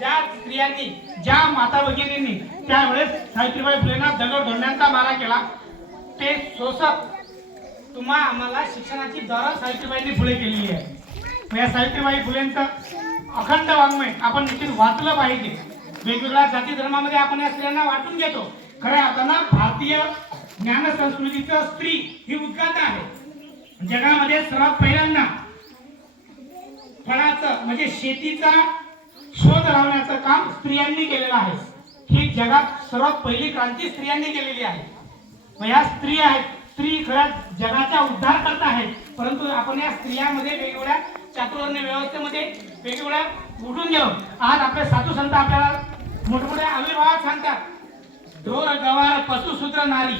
ज्या स्त्रियांनी ज्या माता भगिनींनी त्यावेळेस सावित्रीबाई फुलेंना दगड धोंड्यांचा मारा केला ते सोसत तुम्हा आम्हाला शिक्षणाची दर सावित्रीबाईंनी फुले केलेली आहे या सावित्रीबाई फुलेंचं अखंड वाङ्मय आपण निश्चित वाचलं पाहिजे. वेगवेगळ्या जाती धर्मामध्ये आपण या स्त्रियांना वाटून घेतो. खऱ्या अर्थानं भारतीय ज्ञान संस्कृतीचं स्त्री ही उद्गात आहे. जगामध्ये सर्वात पहिल्यांदा फळाचं म्हणजे शेतीचा शोध लावण्याचं काम स्त्रियांनी केलेलं आहे. ही जगात सर्वात पहिली क्रांती स्त्रियांनी केलेली आहे. मग या स्त्री आहेत स्त्री खऱ्या जगाचा उद्धार करत आहेत परंतु आपण या स्त्रियांमध्ये वेगवेगळ्या चातुर्वर्ण व्यवस्थेमध्ये वेगवेगळ्या उठून घेऊ. आज आपले साधू संत आपल्याला मोठमोठ्या आविर्भावात सांगतात ढोर गवार पशुसूत्र नारी.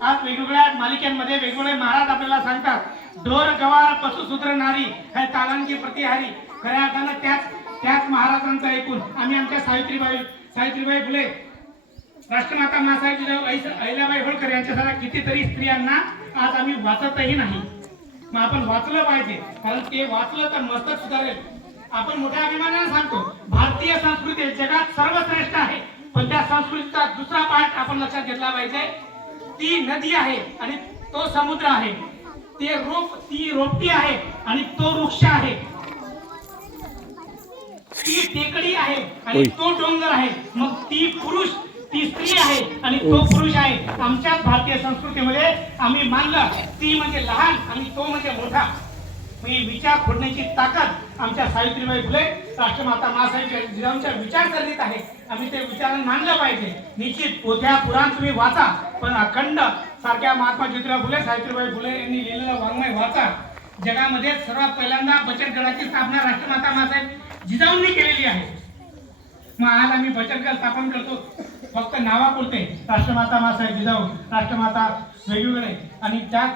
आज वेगवेगळ्या मालिकांमध्ये वेगवेगळे महाराज आपल्याला सांगतात ढोर गवार पशुसूत्र नारी हे तालांची प्रतिहारी. खऱ्या अर्थानं त्याच त्याच महाराजांचा ऐकून आम्ही आमच्या सावित्रीबाई सावित्रीबाई फुले राष्ट्रमाता मासाहेब अहिल्याबाई होळकर यांच्यासारख्या कितीतरी स्त्रियांना आज आम्ही वाचतही नाही. मग आपण वाचलं पाहिजे कारण ते वाचलं तर मस्तक सुधारेल. आपण मोठ्या अभिमानाने सांगतो भारतीय संस्कृती जगात सर्वश्रेष्ठ आहे. पण त्या संस्कृतीचा दुसरा पार्ट आपण लक्षात घेतला पाहिजे. ती नदी आहे आणि तो समुद्र आहे. ते रोप ती रोपटी आहे आणि तो वृक्ष आहे. ती टेकडी आहे आणि तो डोंगर आहे. मग ती पुरुष ती स्त्री आहे आणि तो पुरुष आहे. आमच्याच भारतीय संस्कृतीमध्ये आम्ही मानलं ती म्हणजे लहान आणि तो म्हणजे मोठा. मी विचार फोडण्याची ताकद आमच्या सावित्रीबाई फुले राष्ट्रमाता मासाहेब जिजाऊंच्या विचारसरणीत आहे. आम्ही ते विचारांना मानलं पाहिजे. निश्चित पोथ्या पुराण तुम्ही वाचा पण अखंड सारख्या महात्मा ज्योतिराव फुले सावित्रीबाई फुले यांनी लिहिलेलं वाङ्मय वाचा. जगामध्ये सर्वात पहिल्यांदा बचत गटाची स्थापना राष्ट्रमाता मासाहेब जिजाऊंनी केलेली आहे. मग आज आम्ही बचत गट स्थापन करतो. फक्त नावापुरते. राष्ट्रमाता मासाहेब जिजाऊ राष्ट्रमाता वेगवेगळे. आणि त्या